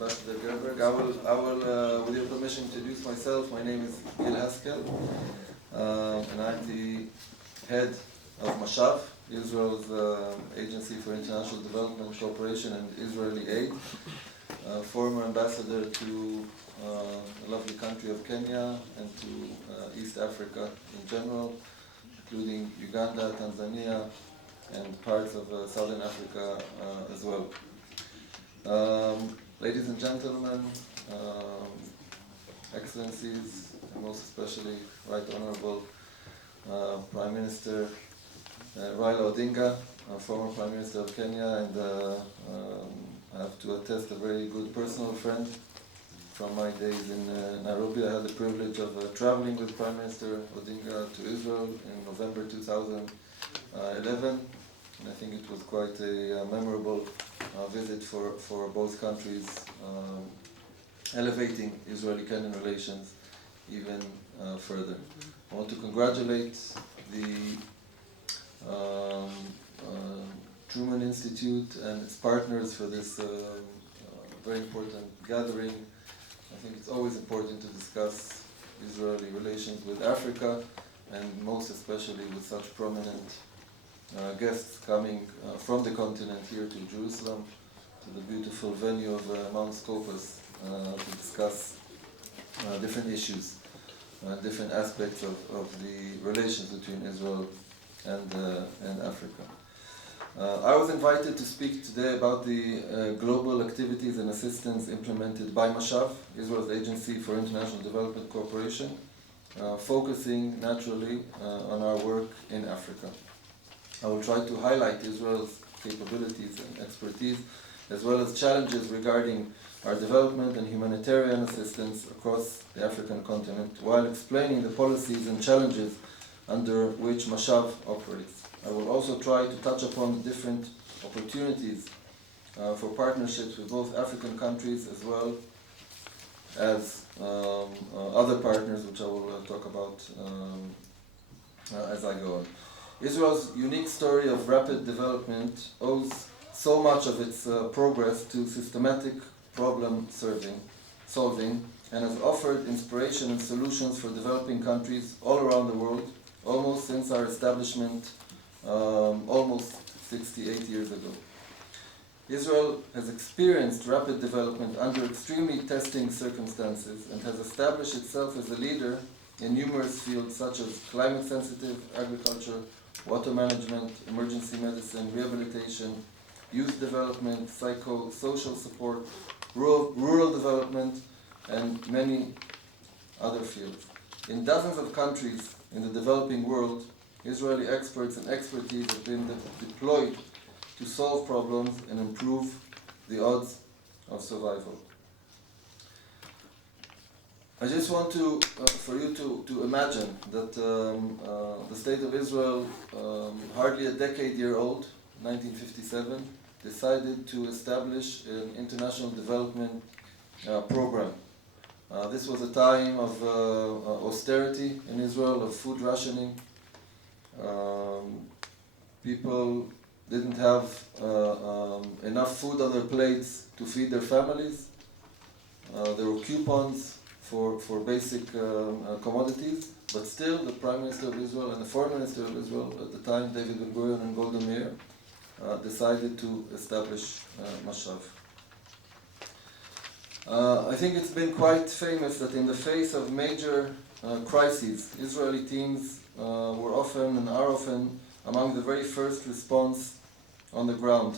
Ambassador Gerberg. I will with your permission, introduce myself. My name is Haskel, and I'm the head of Mashav, Israel's Agency for International Development Cooperation and Israeli Aid, former ambassador to the lovely country of Kenya and to East Africa in general, including Uganda, Tanzania, and parts of Southern Africa as well. Ladies and gentlemen, Excellencies, and most especially Right Honorable Prime Minister Raila Odinga, former Prime Minister of Kenya, and I have to attest a very good personal friend from my days in Nairobi. I had the privilege of traveling with Prime Minister Odinga to Israel in November 2011. And I think it was quite a memorable visit for both countries, elevating Israeli-Kenyan relations even further. I want to congratulate the Truman Institute and its partners for this very important gathering. I think it's always important to discuss Israeli relations with Africa, and most especially with such prominent guests coming from the continent here to Jerusalem, to the beautiful venue of Mount Scopus, to discuss different issues, different aspects of the relations between Israel and Africa. I was invited to speak today about the global activities and assistance implemented by Mashav, Israel's Agency for International Development Cooperation, focusing naturally on our work in Africa. I will try to highlight Israel's capabilities and expertise, as well as challenges regarding our development and humanitarian assistance across the African continent, while explaining the policies and challenges under which Mashav operates. I will also try to touch upon the different opportunities for partnerships with both African countries as well as other partners, which I will talk about as I go on. Israel's unique story of rapid development owes so much of its progress to systematic problem solving, and has offered inspiration and solutions for developing countries all around the world, almost since our establishment almost 68 years ago. Israel has experienced rapid development under extremely testing circumstances and has established itself as a leader in numerous fields such as climate-sensitive agriculture, water management, emergency medicine, rehabilitation, youth development, psycho-social support, rural development, and many other fields. In dozens of countries in the developing world, Israeli experts and expertise have been deployed to solve problems and improve the odds of survival. I just want to, for you to imagine that the State of Israel, hardly a decade-year-old, 1957, decided to establish an international development program. This was a time of austerity in Israel, of food rationing. People didn't have enough food on their plates to feed their families. There were coupons for basic commodities, but still the Prime Minister of Israel and the Foreign Minister of Israel at the time, David Ben-Gurion and Golda Meir, decided to establish Mashav. I think it's been quite famous that in the face of major crises, Israeli teams were often and are often among the very first response on the ground.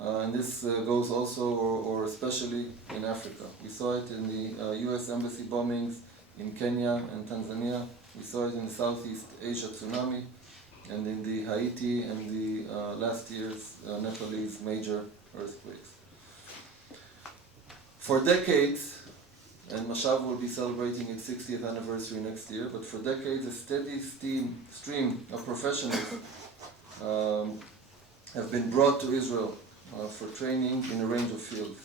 And this goes also, or especially, in Africa. We saw it in the US Embassy bombings in Kenya and Tanzania. We saw it in the Southeast Asia tsunami, and in the Haiti and the last year's Nepalese major earthquakes. For decades, and Mashav will be celebrating its 60th anniversary next year, but for decades a steady stream of professionals have been brought to Israel for training in a range of fields.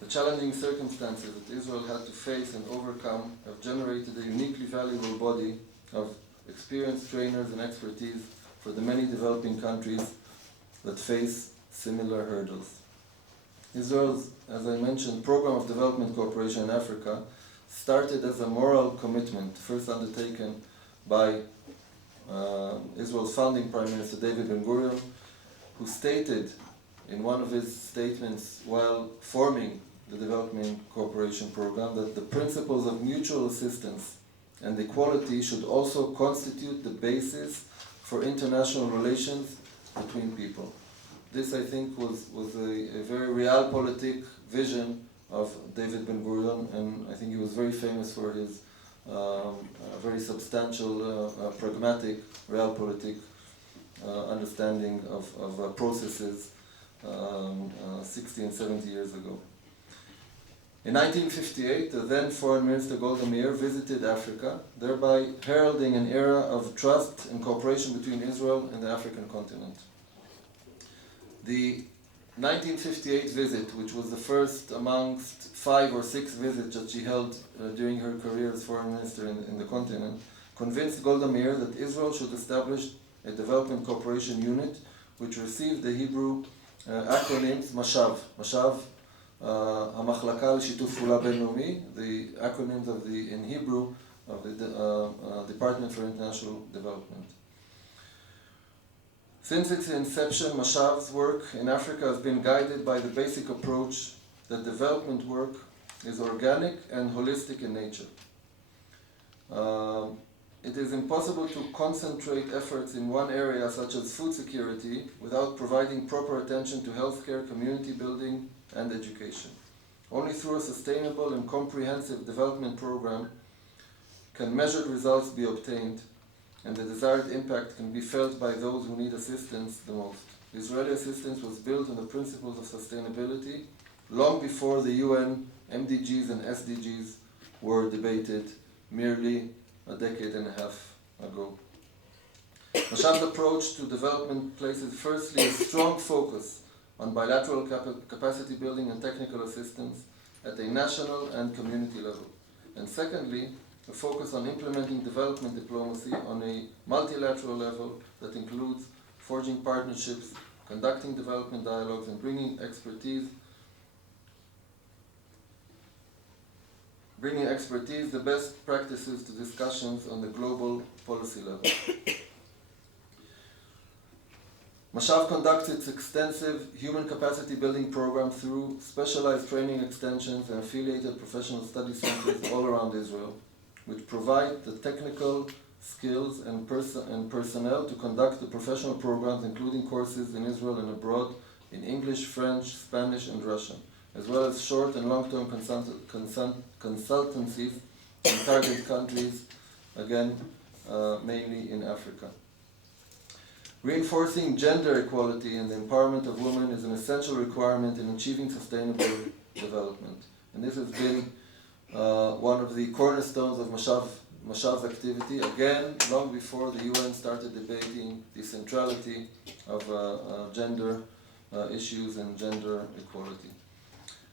The challenging circumstances that Israel had to face and overcome have generated a uniquely valuable body of experienced trainers and expertise for the many developing countries that face similar hurdles. Israel's as I mentioned, Program of Development Cooperation in Africa started as a moral commitment, first undertaken by Israel's founding Prime Minister David Ben-Gurion, who stated in one of his statements while forming the Development Cooperation Program that the principles of mutual assistance and equality should also constitute the basis for international relations between people. This, I think, was a very realpolitik vision of David Ben-Gurion, and I think he was very famous for his very substantial, pragmatic, realpolitik understanding of processes 60 and 70 years ago. In 1958, the then Foreign Minister Golda Meir visited Africa, thereby heralding an era of trust and cooperation between Israel and the African continent. The 1958 visit, which was the first amongst 5 or 6 visits that she held during her career as Foreign Minister in the continent, convinced Golda Meir that Israel should establish a development cooperation unit which received the Hebrew acronyms MASHAV, המחלקה לשיתוף פעולה בינלאומי, the acronyms of in Hebrew of the Department for International Development. Since its inception, Mashav's work in Africa has been guided by the basic approach that development work is organic and holistic in nature. It is impossible to concentrate efforts in one area such as food security without providing proper attention to healthcare, community building, and education. Only through a sustainable and comprehensive development program can measured results be obtained and the desired impact can be felt by those who need assistance the most. Israeli assistance was built on the principles of sustainability long before the UN MDGs and SDGs were debated merely a decade and a half ago. Mashav's approach to development places firstly a strong focus on bilateral capacity building and technical assistance at a national and community level. And secondly, a focus on implementing development diplomacy on a multilateral level that includes forging partnerships, conducting development dialogues, and bringing expertise, the best practices to discussions on the global policy level. Mashav conducts its extensive human capacity building program through specialized training extensions and affiliated professional study centers all around Israel, which provide the technical skills and personnel to conduct the professional programs, including courses in Israel and abroad in English, French, Spanish, and Russian, as well as short and long-term consultancies in target countries, again, mainly in Africa. Reinforcing gender equality and the empowerment of women is an essential requirement in achieving sustainable development. And this has been one of the cornerstones of Mashav's activity, again, long before the UN started debating the centrality of gender issues and gender equality.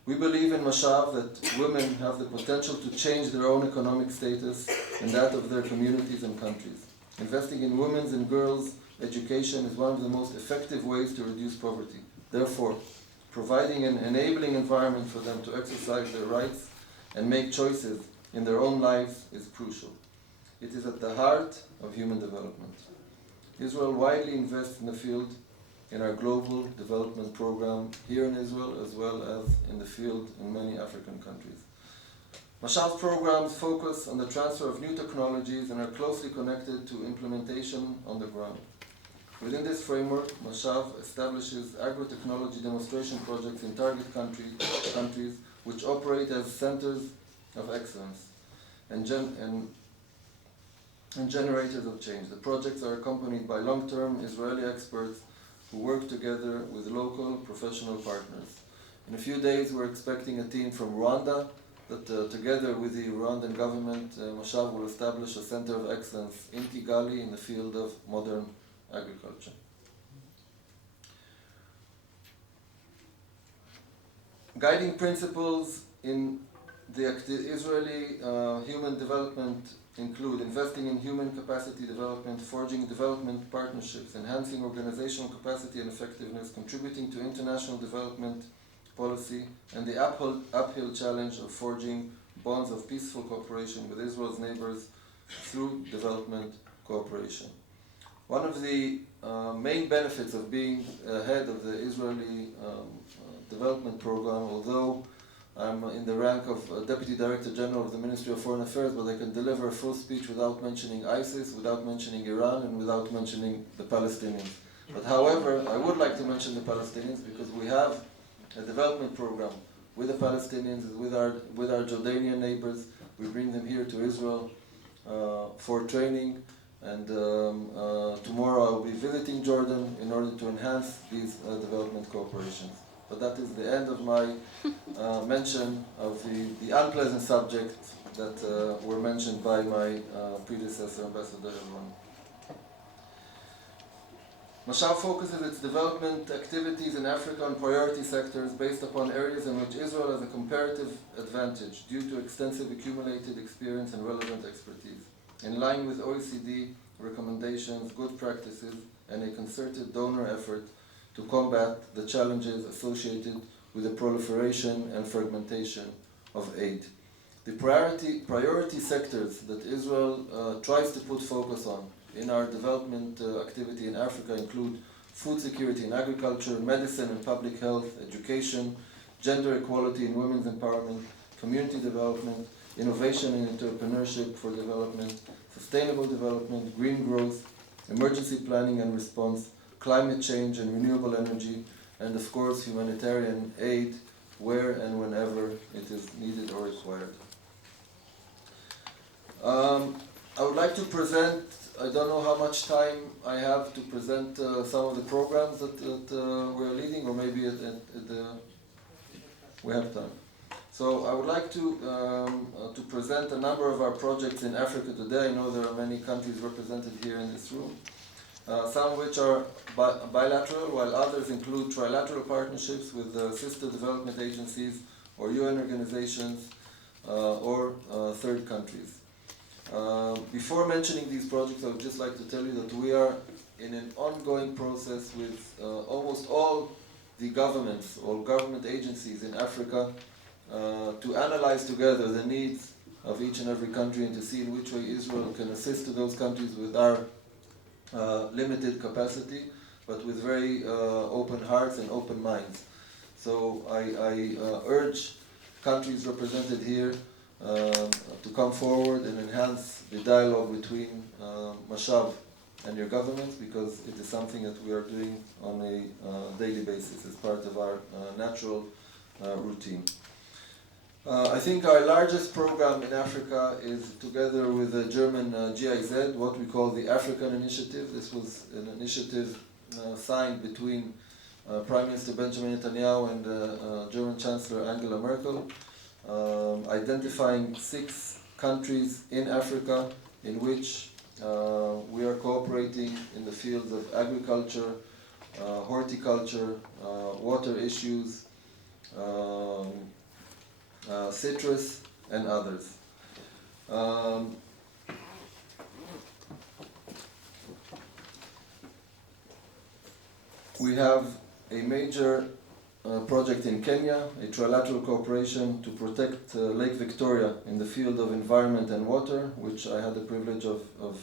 We believe in Mashav that women have the potential to change their own economic status and that of their communities and countries. Investing in women's and girls' education is one of the most effective ways to reduce poverty. Therefore, providing an enabling environment for them to exercise their rights and make choices in their own lives is crucial. It is at the heart of human development. Israel widely invests in the field in our global development program here in Israel as well as in the field in many African countries. Mashav's programs focus on the transfer of new technologies and are closely connected to implementation on the ground. Within this framework, Mashav establishes agro-technology demonstration projects in target countries which operate as centers of excellence and generators of change. The projects are accompanied by long-term Israeli experts who work together with local professional partners. In a few days, we're expecting a team from Rwanda that together with the Rwandan government, Mashav will establish a center of excellence in Kigali in the field of modern agriculture. Guiding principles in the Israeli human development include investing in human capacity development, forging development partnerships, enhancing organizational capacity and effectiveness, contributing to international development policy, and the uphill challenge of forging bonds of peaceful cooperation with Israel's neighbors through development cooperation. One of the main benefits of being head of the Israeli development program, although I'm in the rank of Deputy Director General of the Ministry of Foreign Affairs, but I can deliver a full speech without mentioning ISIS, without mentioning Iran, and without mentioning the Palestinians. But however, I would like to mention the Palestinians because we have a development program with the Palestinians, with our Jordanian neighbors. We bring them here to Israel for training, and tomorrow I will be visiting Jordan in order to enhance these development cooperations. But that is the end of my mention of the unpleasant subjects that were mentioned by my predecessor, Ambassador Elron. Mashab focuses its development activities in Africa on priority sectors based upon areas in which Israel has a comparative advantage due to extensive accumulated experience and relevant expertise, in line with OECD recommendations, good practices, and a concerted donor effort to combat the challenges associated with the proliferation and fragmentation of aid. The priority sectors that Israel tries to put focus on in our development activity in Africa include food security and agriculture, medicine and public health, education, gender equality and women's empowerment, community development, innovation and entrepreneurship for development, sustainable development, green growth, emergency planning and response, climate change and renewable energy, and of course humanitarian aid where and whenever it is needed or required. I would like to present, I don't know how much time I have to present some of the programs that we're leading, or maybe we have time. So I would like to present a number of our projects in Africa today. I know there are many countries represented here in this room. Some of which are bilateral, while others include trilateral partnerships with sister development agencies or UN organizations or third countries. Before mentioning these projects, I would just like to tell you that we are in an ongoing process with almost all the governments or government agencies in Africa to analyze together the needs of each and every country and to see in which way Israel can assist to those countries with our limited capacity, but with very open hearts and open minds. So I urge countries represented here to come forward and enhance the dialogue between Mashab and your governments, because it is something that we are doing on a daily basis as part of our natural routine. I think our largest program in Africa is together with the German GIZ, what we call the African Initiative. This was an initiative signed between Prime Minister Benjamin Netanyahu and German Chancellor Angela Merkel, identifying 6 countries in Africa in which we are cooperating in the fields of agriculture, horticulture, water issues, citrus, and others. We have a major project in Kenya, a trilateral cooperation to protect Lake Victoria in the field of environment and water, which I had the privilege of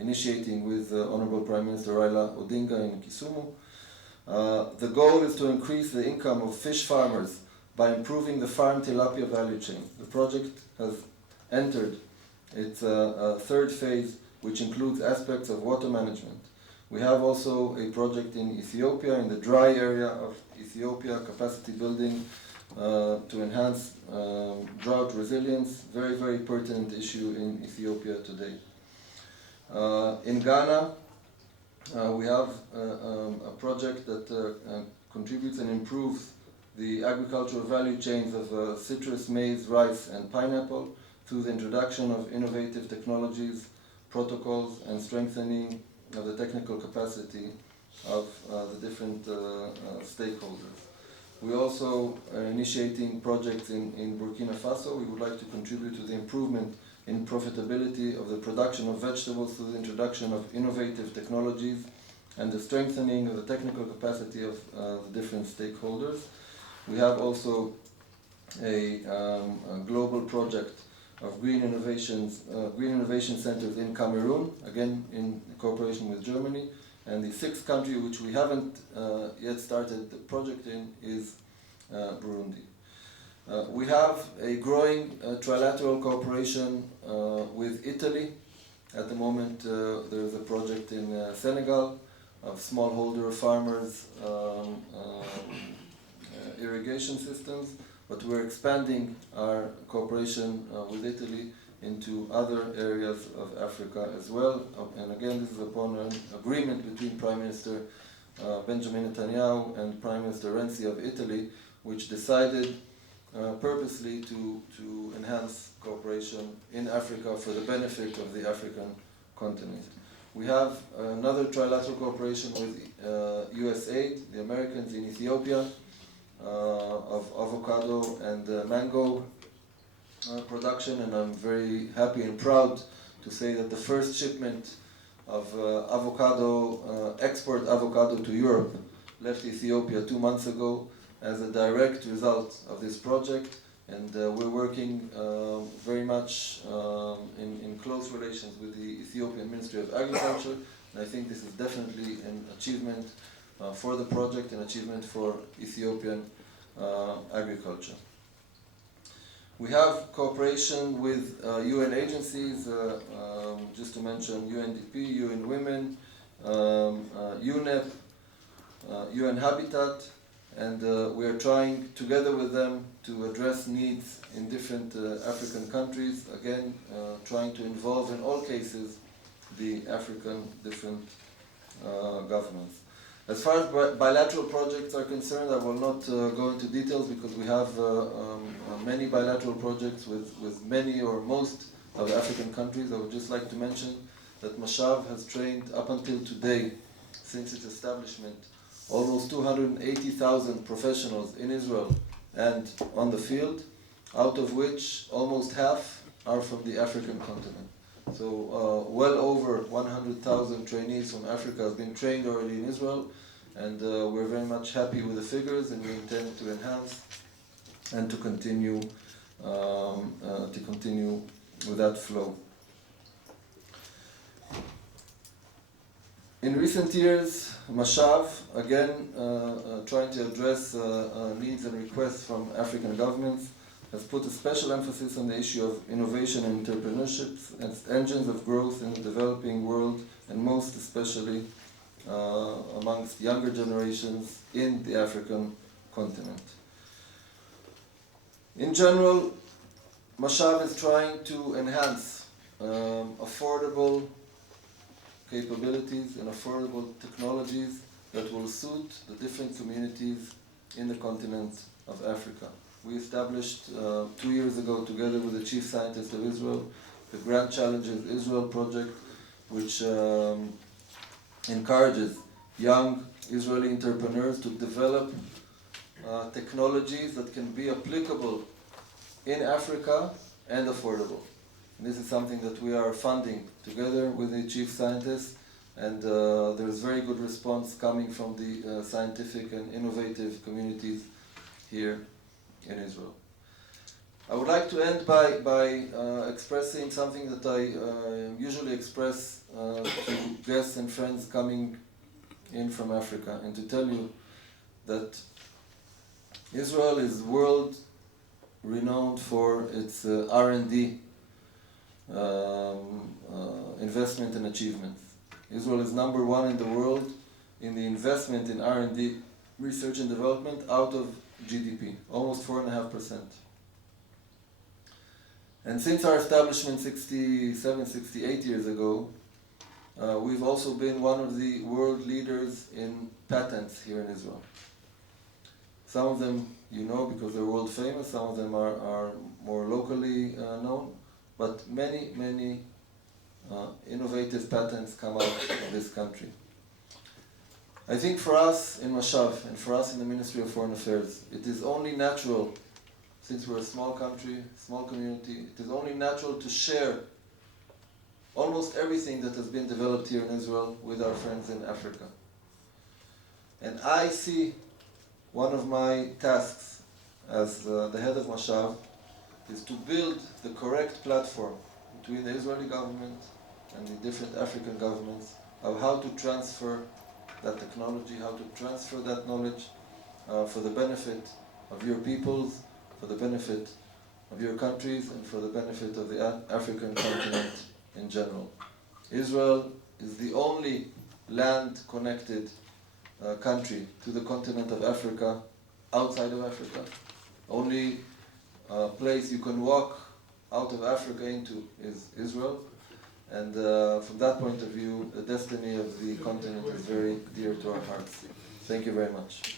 initiating with Honorable Prime Minister Raila Odinga in Kisumu. The goal is to increase the income of fish farmers by improving the farm tilapia value chain. The project has entered its third phase, which includes aspects of water management. We have also a project in Ethiopia, in the dry area of Ethiopia, capacity building to enhance drought resilience, very, very pertinent issue in Ethiopia today. In Ghana, we have a project that contributes and improves the agricultural value chains of citrus, maize, rice, and pineapple through the introduction of innovative technologies, protocols, and strengthening of the technical capacity of the different stakeholders. We also are initiating projects in Burkina Faso. We would like to contribute to the improvement in profitability of the production of vegetables through the introduction of innovative technologies and the strengthening of the technical capacity of the different stakeholders. We have also a global project of green innovation centers in Cameroon, again in cooperation with Germany. And the sixth country which we haven't yet started the project in is Burundi. We have a growing trilateral cooperation with Italy. At the moment there is a project in Senegal of smallholder farmers irrigation systems, but we're expanding our cooperation with Italy into other areas of Africa as well. And again, this is upon an agreement between Prime Minister Benjamin Netanyahu and Prime Minister Renzi of Italy, which decided purposely to enhance cooperation in Africa for the benefit of the African continent. We have another trilateral cooperation with USAID, the Americans in Ethiopia, of avocado and mango production, and I'm very happy and proud to say that the first shipment of export avocado to Europe left Ethiopia 2 months ago as a direct result of this project, and we're working very much in close relations with the Ethiopian Ministry of Agriculture, and I think this is definitely an achievement for the project, an achievement for Ethiopian agriculture. We have cooperation with UN agencies, just to mention UNDP, UN Women, UNEP, UN Habitat, and we are trying together with them to address needs in different African countries, again trying to involve in all cases the African different governments. As far as bilateral projects are concerned, I will not go into details because we have many bilateral projects with many or most of the African countries. I would just like to mention that Mashav has trained up until today, since its establishment, almost 280,000 professionals in Israel and on the field, out of which almost half are from the African continent. So well over 100,000 trainees from Africa have been trained already in Israel, and we're very much happy with the figures, and we intend to enhance and to continue with that flow. In recent years, Mashav, again trying to address needs and requests from African governments, has put a special emphasis on the issue of innovation and entrepreneurship as engines of growth in the developing world, and most especially amongst younger generations in the African continent. In general, Mashav is trying to enhance affordable capabilities and affordable technologies that will suit the different communities in the continent of Africa. We established 2 years ago, together with the Chief Scientist of Israel, the Grand Challenges Israel project, which encourages young Israeli entrepreneurs to develop technologies that can be applicable in Africa and affordable. And this is something that we are funding together with the Chief Scientist, and there is very good response coming from the scientific and innovative communities here in Israel. I would like to end by expressing something that I usually express to guests and friends coming in from Africa, and to tell you that Israel is world renowned for its R&D investment and achievements. Israel is number one in the world in the investment in R&D, research and development, out of GDP, almost 4.5%. And since our establishment 67, 68 years ago, we've also been one of the world leaders in patents here in Israel. Some of them you know because they're world famous, some of them are more locally known, but many innovative patents come out of this country. I think for us in Mashav and for us in the Ministry of Foreign Affairs, it is only natural, since we're a small country, small community, it is only natural to share almost everything that has been developed here in Israel with our friends in Africa. And I see one of my tasks as the head of Mashav, is to build the correct platform between the Israeli government and the different African governments of how to transfer that technology, how to transfer that knowledge for the benefit of your peoples, for the benefit of your countries, and for the benefit of the African continent in general. Israel is the only land-connected country to the continent of Africa outside of Africa. Only place you can walk out of Africa into is Israel. And from that point of view, the destiny of the continent is very dear to our hearts. Thank you very much.